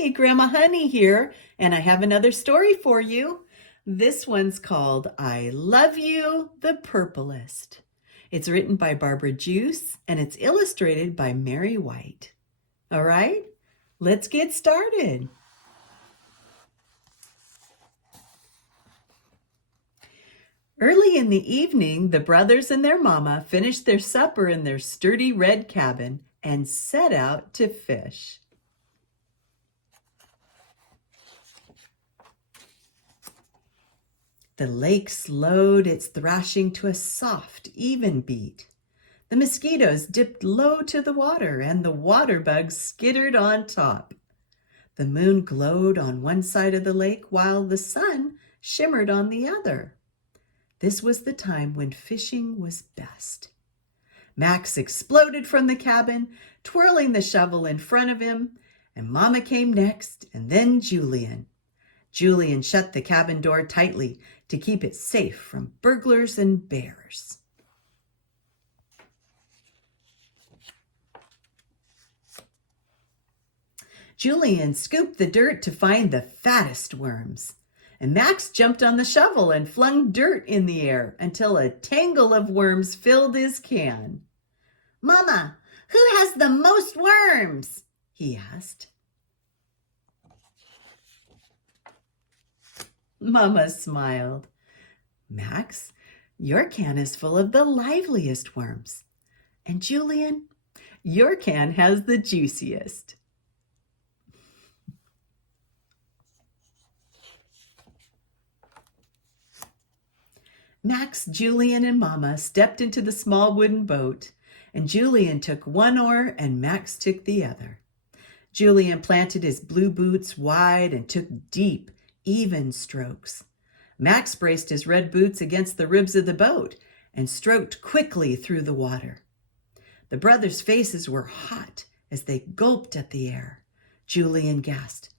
Hi, Grandma Honey here, and I have another story for you. This one's called I Love You the Purplest. It's written by Barbara Juice, and it's illustrated by Mary White. All right, let's get started. Early in the evening, the brothers and their mama finished their supper in their sturdy red cabin and set out to fish. The lake slowed its thrashing to a soft, even beat. The mosquitoes dipped low to the water, and the water bugs skittered on top. The moon glowed on one side of the lake, while the sun shimmered on the other. This was the time when fishing was best. Max exploded from the cabin, twirling the shovel in front of him, and Mama came next, and then Julian. Julian shut the cabin door tightly to keep it safe from burglars and bears. Julian scooped the dirt to find the fattest worms, and Max jumped on the shovel and flung dirt in the air until a tangle of worms filled his can. "Mama, who has the most worms?" he asked. Mama smiled. "Max, your can is full of the liveliest worms. And Julian, your can has the juiciest." Max, Julian, and Mama stepped into the small wooden boat, and Julian took one oar and Max took the other. Julian planted his blue boots wide and took deep, even strokes. Max braced his red boots against the ribs of the boat and stroked quickly through the water. The brothers' faces were hot as they gulped at the air. Julian gasped,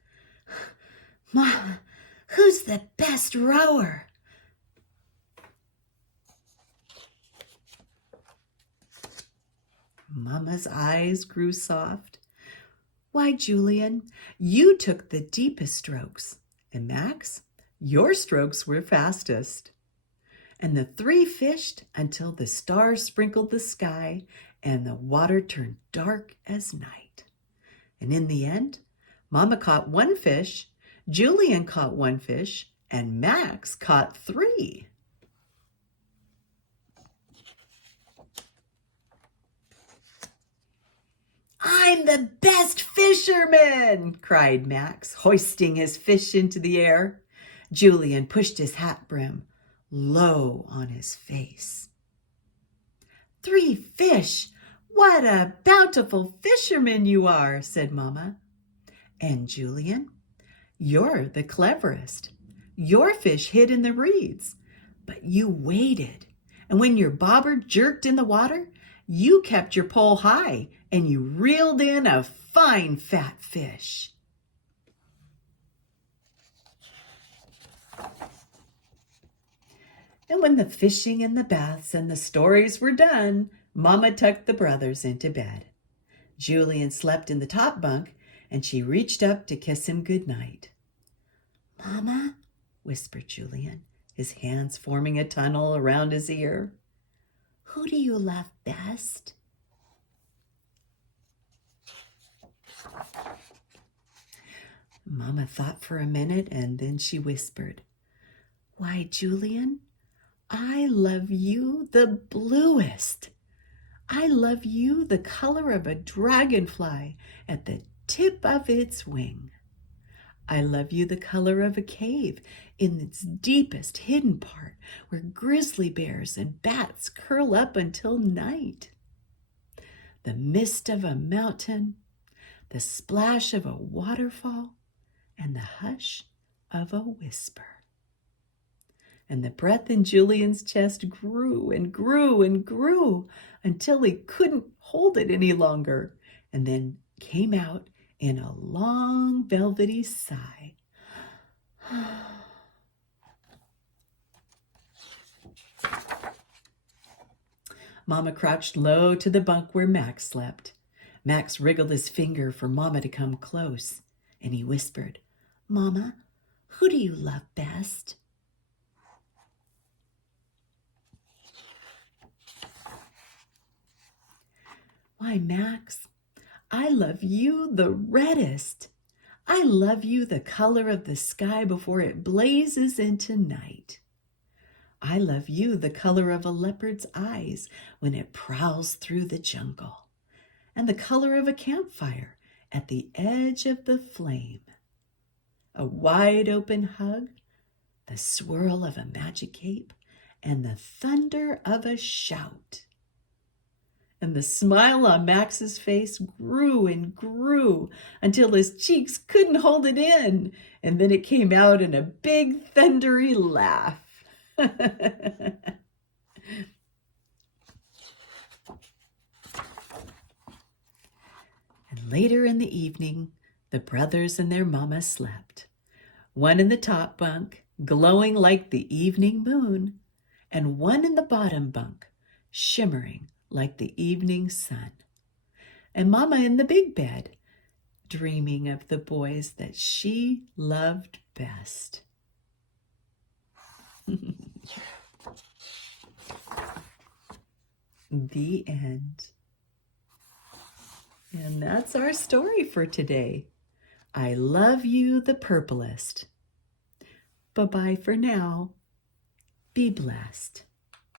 "Mama, who's the best rower?" Mama's eyes grew soft. "Why, Julian, you took the deepest strokes. And Max, your strokes were fastest." And the three fished until the stars sprinkled the sky and the water turned dark as night. And in the end, Mama caught one fish, Julian caught one fish, and Max caught 3. "I'm the best fisherman!" cried Max, hoisting his fish into the air. Julian pushed his hat brim low on his face. "3 fish! What a bountiful fisherman you are," said Mama. "And Julian, you're the cleverest. Your fish hid in the reeds, but you waited. And when your bobber jerked in the water, you kept your pole high and you reeled in a fine fat fish." And when the fishing and the baths and the stories were done, Mama tucked the brothers into bed. Julian slept in the top bunk, and she reached up to kiss him good night. "Mama," whispered Julian, his hands forming a tunnel around his ear, "who do you love best?" Mama thought for a minute, and then she whispered, "Why, Julian, I love you the bluest. I love you the color of a dragonfly at the tip of its wing. I love you the color of a cave in its deepest hidden part where grizzly bears and bats curl up until night. The mist of a mountain, the splash of a waterfall, and the hush of a whisper." And the breath in Julian's chest grew and grew and grew until he couldn't hold it any longer, and then came out in a long velvety sigh. Mama crouched low to the bunk where Max slept. Max wriggled his finger for Mama to come close. and he whispered, "Mama, who do you love best?" "Why, Max, I love you the reddest. I love you the color of the sky before it blazes into night. I love you the color of a leopard's eyes when it prowls through the jungle, and the color of a campfire at the edge of the flame. A wide open hug, the swirl of a magic cape, and the thunder of a shout." And the smile on Max's face grew and grew until his cheeks couldn't hold it in, and then it came out in a big thundery laugh. And later in the evening, the brothers and their mama slept, one in the top bunk, glowing like the evening moon, and one in the bottom bunk, shimmering like the evening sun. And Mama in the big bed, dreaming of the boys that she loved best. The end. And that's our story for today. I love you the purplest. Bye-bye for now. Be blessed.